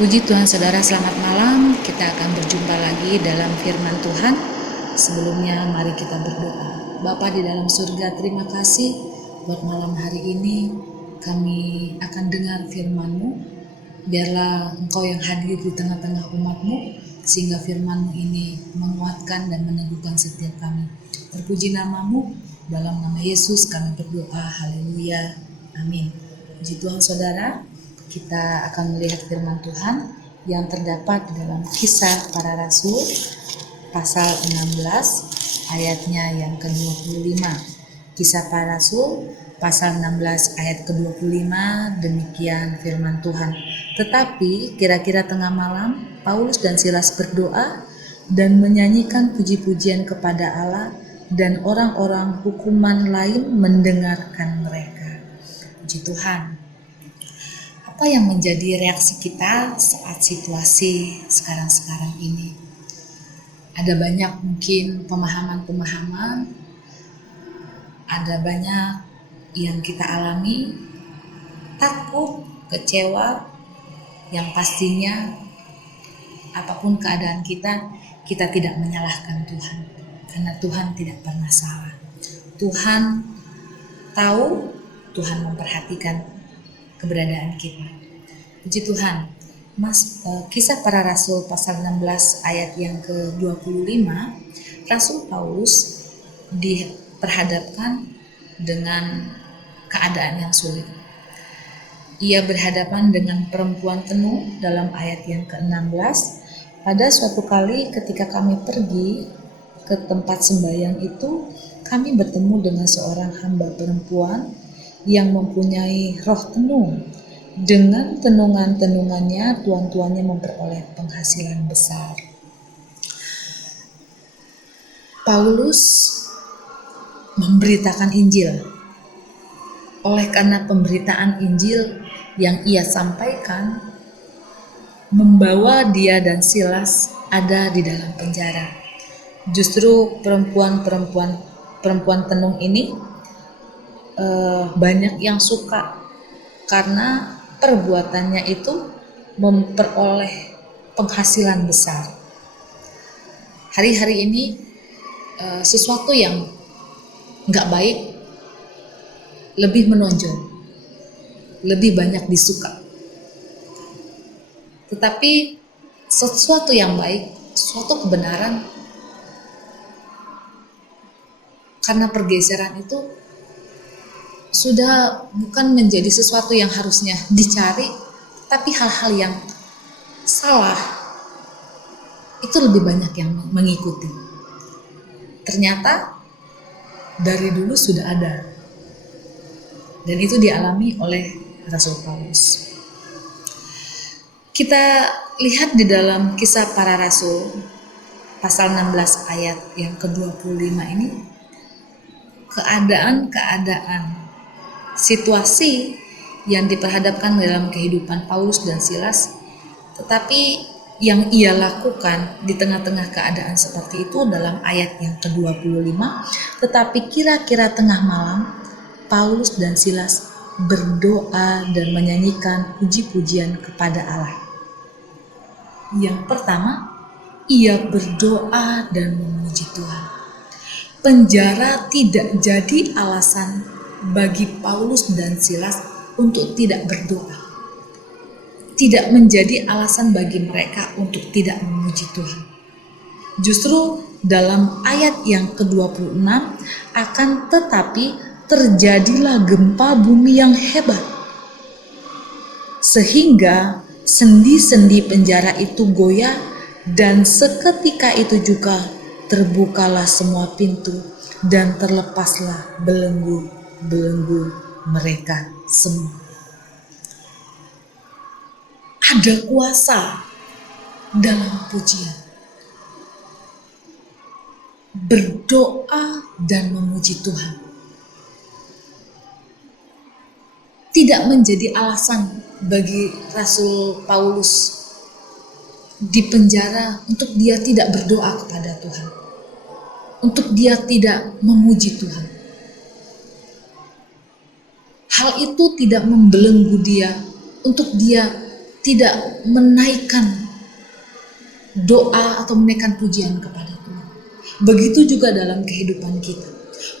Puji Tuhan saudara, selamat malam. Kita akan berjumpa lagi dalam firman Tuhan. Sebelumnya mari kita berdoa. Bapa di dalam surga, terima kasih buat malam hari ini. Kami akan dengar firman-Mu. Biarlah Engkau yang hadir di tengah-tengah umat-Mu, sehingga firman-Mu ini menguatkan dan meneguhkan setiap kami. Terpuji nama-Mu, dalam nama Yesus kami berdoa. Haleluya. Amin. Puji Tuhan saudara. Kita akan melihat firman Tuhan yang terdapat di dalam Kisah Para Rasul pasal 16 ayatnya yang ke-25. Kisah Para Rasul pasal 16 ayat ke-25, demikian firman Tuhan. Tetapi kira-kira tengah malam Paulus dan Silas berdoa dan menyanyikan puji-pujian kepada Allah, dan orang-orang hukuman lain mendengarkan mereka. Puji Tuhan. Apa yang menjadi reaksi kita saat situasi sekarang ini? Ada banyak mungkin pemahaman-pemahaman, ada banyak yang kita alami, takut, kecewa, yang pastinya apapun keadaan kita tidak menyalahkan Tuhan, karena Tuhan tidak pernah salah. Tuhan tahu, Tuhan memperhatikan keberadaan kita. Puji Tuhan. Kisah Para Rasul pasal 16 ayat yang ke-25, Rasul Paulus diperhadapkan dengan keadaan yang sulit. Ia berhadapan dengan perempuan tenung dalam ayat yang ke-16. Pada suatu kali ketika kami pergi ke tempat sembahyang itu, kami bertemu dengan seorang hamba perempuan yang mempunyai roh tenung. Dengan tenungan-tenungannya, tuan-tuannya memperoleh penghasilan besar. Paulus memberitakan Injil. Oleh karena pemberitaan Injil yang ia sampaikan, membawa dia dan Silas ada di dalam penjara. Justru perempuan tenung ini banyak yang suka karena perbuatannya itu memperoleh penghasilan besar. Hari-hari ini sesuatu yang nggak baik lebih menonjol, lebih banyak disuka. Tetapi sesuatu yang baik, suatu kebenaran, karena pergeseran itu sudah bukan menjadi sesuatu yang harusnya dicari, tapi hal-hal yang salah itu lebih banyak yang mengikuti. Ternyata dari dulu sudah ada, dan itu dialami oleh Rasul Paulus. Kita lihat di dalam Kisah Para Rasul pasal 16 ayat yang ke-25 ini, keadaan situasi yang diperhadapkan dalam kehidupan Paulus dan Silas, tetapi yang ia lakukan di tengah-tengah keadaan seperti itu dalam ayat yang ke-25, tetapi kira-kira tengah malam Paulus dan Silas berdoa dan menyanyikan puji-pujian kepada Allah. Yang pertama, ia berdoa dan memuji Tuhan. Penjara tidak jadi alasan bagi Paulus dan Silas untuk tidak berdoa. Tidak menjadi alasan bagi mereka untuk tidak memuji Tuhan. Justru dalam ayat yang ke-26, akan tetapi terjadilah gempa bumi yang hebat, sehingga sendi-sendi penjara itu goyah, dan seketika itu juga terbukalah semua pintu dan terlepaslah belenggu mereka semua. Ada kuasa dalam pujian, berdoa dan memuji Tuhan. Tidak menjadi alasan bagi Rasul Paulus di penjara untuk dia tidak berdoa kepada Tuhan, untuk dia tidak memuji Tuhan. Hal itu tidak membelenggu dia untuk dia tidak menaikkan doa atau menaikkan pujian kepada Tuhan. Begitu juga dalam kehidupan kita.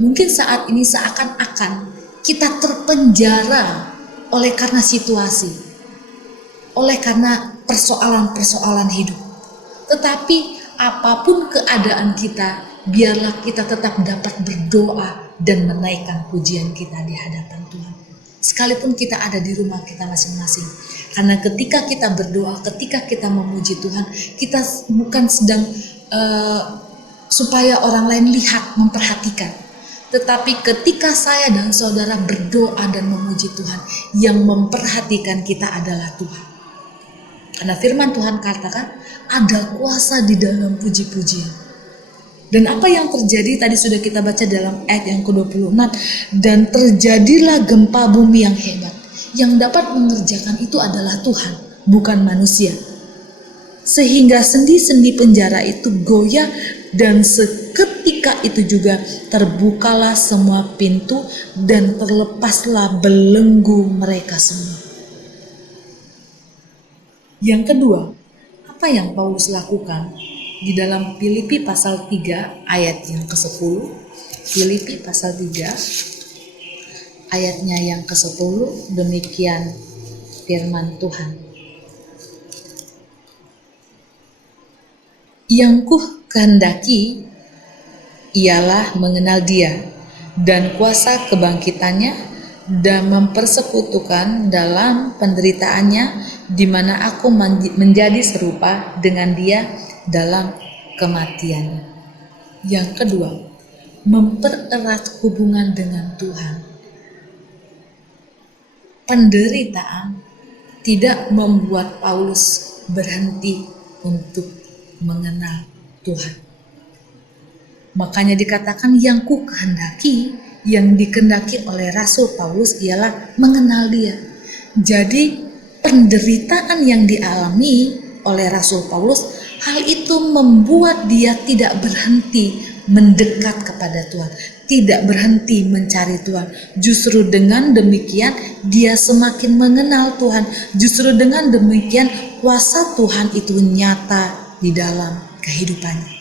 Mungkin saat ini seakan-akan kita terpenjara oleh karena situasi, oleh karena persoalan-persoalan hidup. Tetapi apapun keadaan kita, biarlah kita tetap dapat berdoa dan menaikkan pujian kita di hadapan Tuhan. Sekalipun kita ada di rumah kita masing-masing. Karena ketika kita berdoa, ketika kita memuji Tuhan, kita bukan sedang supaya orang lain lihat, memperhatikan. Tetapi ketika saya dan saudara berdoa dan memuji Tuhan, yang memperhatikan kita adalah Tuhan. Karena firman Tuhan katakan, ada kuasa di dalam puji-pujian. Dan apa yang terjadi tadi sudah kita baca dalam ayat yang ke-26. Dan terjadilah gempa bumi yang hebat. Yang dapat mengerjakan itu adalah Tuhan, bukan manusia. Sehingga sendi-sendi penjara itu goyah, dan seketika itu juga terbukalah semua pintu dan terlepaslah belenggu mereka semua. Yang kedua, apa yang Paulus lakukan di dalam Filipi pasal 3 ayat yang ke-10. Filipi pasal 3 ayatnya yang ke-10, demikian firman Tuhan. Yang ku kehendaki ialah mengenal Dia dan kuasa kebangkitannya, dan mempersekutukan dalam penderitaannya, di mana aku menjadi serupa dengan Dia dalam kematiannya. Yang kedua, mempererat hubungan dengan Tuhan. Penderitaan tidak membuat Paulus berhenti untuk mengenal Tuhan. Makanya dikatakan yang ku kehendaki, yang dikehendaki oleh Rasul Paulus ialah mengenal Dia. Jadi penderitaan yang dialami oleh Rasul Paulus, hal itu membuat dia tidak berhenti mendekat kepada Tuhan, tidak berhenti mencari Tuhan. Justru dengan demikian dia semakin mengenal Tuhan. Justru dengan demikian kuasa Tuhan itu nyata di dalam kehidupannya.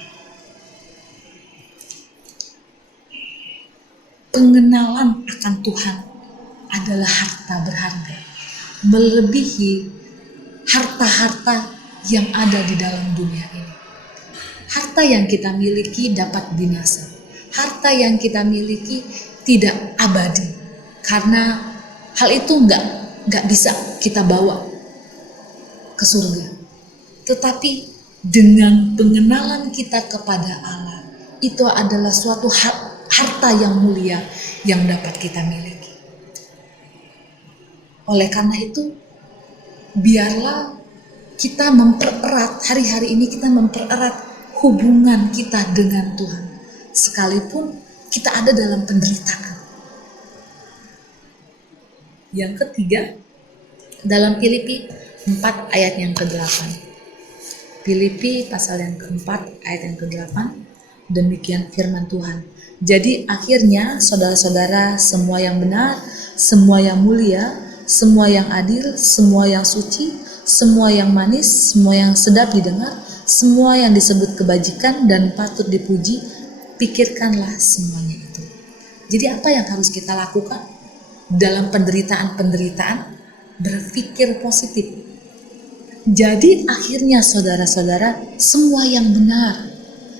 Pengenalan akan Tuhan adalah harta berharga, melebihi harta-harta yang ada di dalam dunia ini. Harta yang kita miliki dapat binasa. Harta yang kita miliki tidak abadi, karena hal itu nggak bisa kita bawa ke surga. Tetapi dengan pengenalan kita kepada Allah, itu adalah suatu harta yang mulia yang dapat kita miliki. Oleh karena itu, biarlah kita mempererat, hari-hari ini kita mempererat hubungan kita dengan Tuhan. Sekalipun kita ada dalam penderitaan. Yang ketiga, dalam Filipi 4 ayat yang ke-8. Filipi pasal yang ke-4 ayat yang ke-8, demikian firman Tuhan. Jadi akhirnya saudara-saudara, semua yang benar, semua yang mulia, semua yang adil, semua yang suci, semua yang manis, semua yang sedap didengar, semua yang disebut kebajikan dan patut dipuji, pikirkanlah semuanya itu. Jadi apa yang harus kita lakukan dalam penderitaan? Berpikir positif. Jadi akhirnya saudara-saudara, semua yang benar,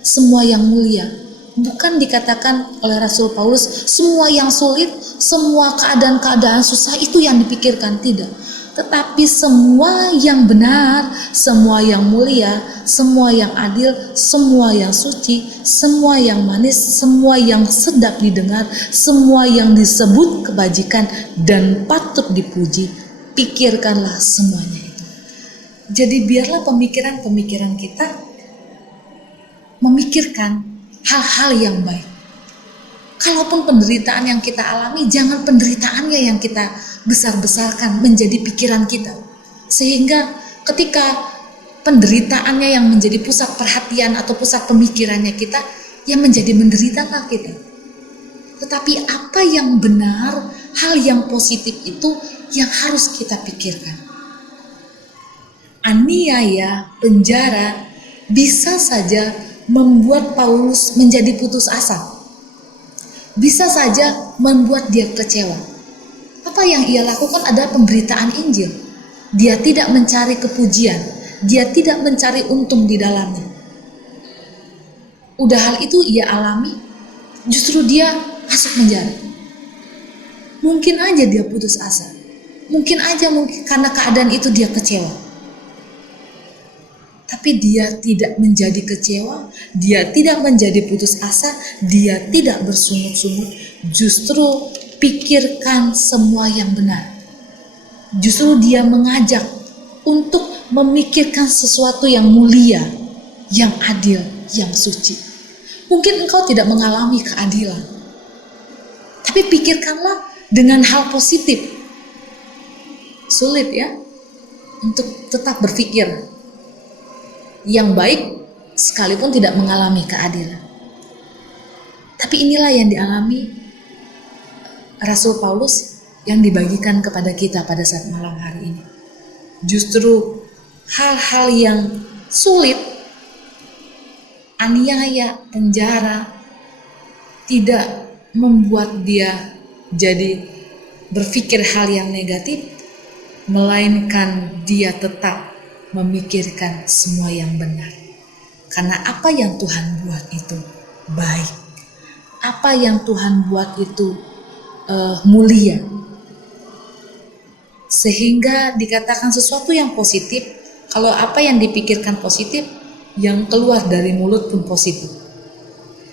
semua yang mulia, bukan dikatakan oleh Rasul Paulus semua yang sulit, semua keadaan-keadaan susah itu yang dipikirkan, tidak. Tetapi semua yang benar, semua yang mulia, semua yang adil, semua yang suci, semua yang manis, semua yang sedap didengar, semua yang disebut kebajikan dan patut dipuji, pikirkanlah semuanya itu. Jadi biarlah pemikiran-pemikiran kita memikirkan hal-hal yang baik. Kalaupun penderitaan yang kita alami, jangan penderitaannya yang kita besar-besarkan menjadi pikiran kita. Sehingga ketika penderitaannya yang menjadi pusat perhatian atau pusat pemikirannya kita, yang menjadi menderitalah kita. Tetapi apa yang benar, hal yang positif itu yang harus kita pikirkan. aniaya, penjara bisa saja membuat Paulus menjadi putus asa. Bisa saja membuat dia kecewa. Apa yang ia lakukan adalah pemberitaan Injil. Dia tidak mencari kepujian, dia tidak mencari untung di dalamnya. Udah hal itu ia alami, justru dia masuk penjara. Mungkin aja dia putus asa. Mungkin karena keadaan itu dia kecewa. Tapi dia tidak menjadi kecewa, dia tidak menjadi putus asa, dia tidak bersungut-sungut. Justru pikirkan semua yang benar. Justru dia mengajak untuk memikirkan sesuatu yang mulia, yang adil, yang suci. Mungkin engkau tidak mengalami keadilan, tapi pikirkanlah dengan hal positif. Sulit ya untuk tetap berpikir yang baik sekalipun tidak mengalami keadilan. Tapi inilah yang dialami Rasul Paulus yang dibagikan kepada kita pada saat malam hari ini. Justru hal-hal yang sulit, aniaya, penjara, tidak membuat dia jadi berpikir hal yang negatif, melainkan dia tetap memikirkan semua yang benar. Karena apa yang Tuhan buat itu baik. Apa yang Tuhan buat itu mulia. Sehingga dikatakan sesuatu yang positif, kalau apa yang dipikirkan positif, yang keluar dari mulut pun positif.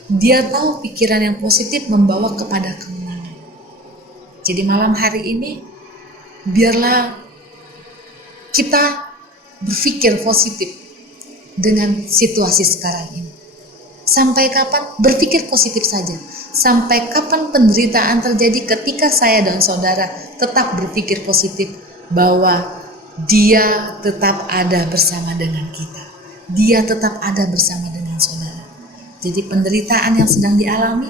Dia tahu pikiran yang positif membawa kepada kemenangan. Jadi malam hari ini, biarlah kita berpikir positif dengan situasi sekarang ini. Sampai kapan? Berpikir positif saja. Sampai kapan penderitaan terjadi, ketika saya dan saudara tetap berpikir positif bahwa dia tetap ada bersama dengan kita. Dia tetap ada bersama dengan saudara. Jadi penderitaan yang sedang dialami,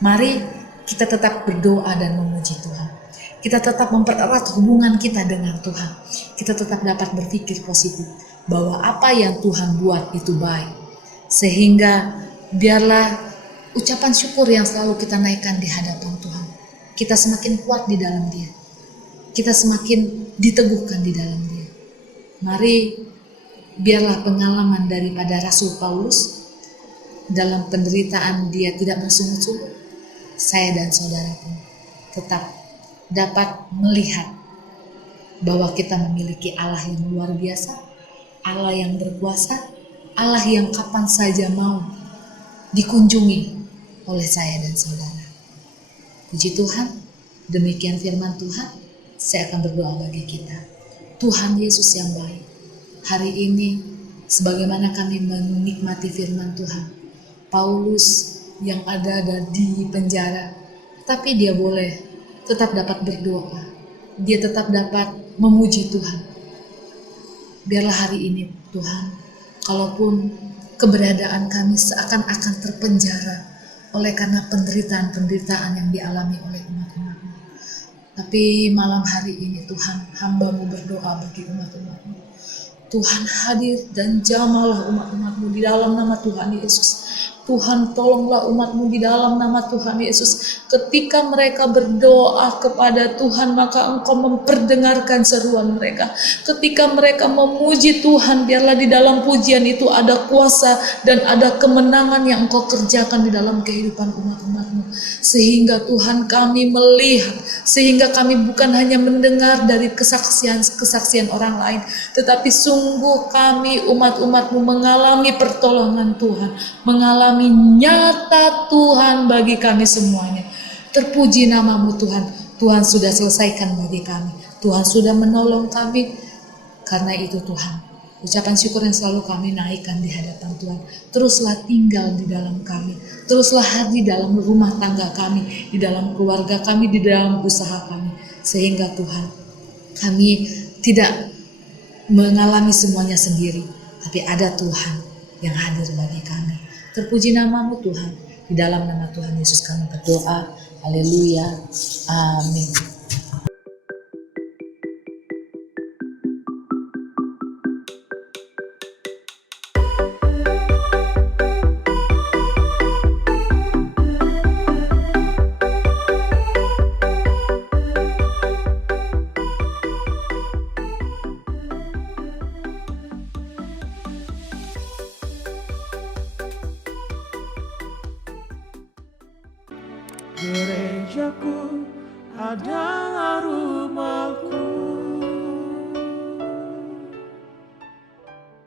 mari kita tetap berdoa dan memuji Tuhan. Kita tetap mempererat hubungan kita dengan Tuhan. Kita tetap dapat berpikir positif bahwa apa yang Tuhan buat itu baik. Sehingga biarlah ucapan syukur yang selalu kita naikkan di hadapan Tuhan. Kita semakin kuat di dalam Dia. Kita semakin diteguhkan di dalam Dia. Mari biarlah pengalaman daripada Rasul Paulus dalam penderitaan dia tidak bersungut-sungut. Saya dan saudara pun tetap dapat melihat bahwa kita memiliki Allah yang luar biasa, Allah yang berkuasa, Allah yang kapan saja mau dikunjungi oleh saya dan saudara. Puji Tuhan, demikian firman Tuhan. Saya akan berdoa bagi kita. Tuhan Yesus yang baik, hari ini sebagaimana kami menikmati firman Tuhan, Paulus yang ada di penjara, tapi dia boleh tetap dapat berdoa, dia tetap dapat memuji Tuhan. Biarlah hari ini Tuhan, kalaupun keberadaan kami seakan-akan terpenjara oleh karena penderitaan-penderitaan yang dialami oleh umat-umat-Mu, tapi malam hari ini Tuhan, hamba-Mu berdoa bagi umat-umat-Mu. Tuhan hadir dan jamahlah umat-umat-Mu di dalam nama Tuhan Yesus. Tuhan tolonglah umat-Mu di dalam nama Tuhan Yesus. Ketika mereka berdoa kepada Tuhan, maka Engkau memperdengarkan seruan mereka. Ketika mereka memuji Tuhan, biarlah di dalam pujian itu ada kuasa dan ada kemenangan yang Engkau kerjakan di dalam kehidupan umat-umat-Mu. Sehingga Tuhan kami melihat, sehingga kami bukan hanya mendengar dari kesaksian orang lain, tetapi sungguh kami umat-umat-Mu mengalami pertolongan Tuhan, mengalami nyata Tuhan bagi kami semuanya. Terpuji nama-Mu Tuhan. Tuhan sudah selesaikan bagi kami. Tuhan sudah menolong kami. Karena itu Tuhan, ucapan syukur yang selalu kami naikkan di hadapan Tuhan. Teruslah tinggal di dalam kami. Teruslah hadir dalam rumah tangga kami, di dalam keluarga kami, di dalam usaha kami. Sehingga Tuhan, kami tidak mengalami semuanya sendiri, tapi ada Tuhan yang hadir bagi kami. Terpuji nama-Mu Tuhan. Di dalam nama Tuhan Yesus kami berdoa. Haleluya. Amin. Gerejaku adalah rumahku.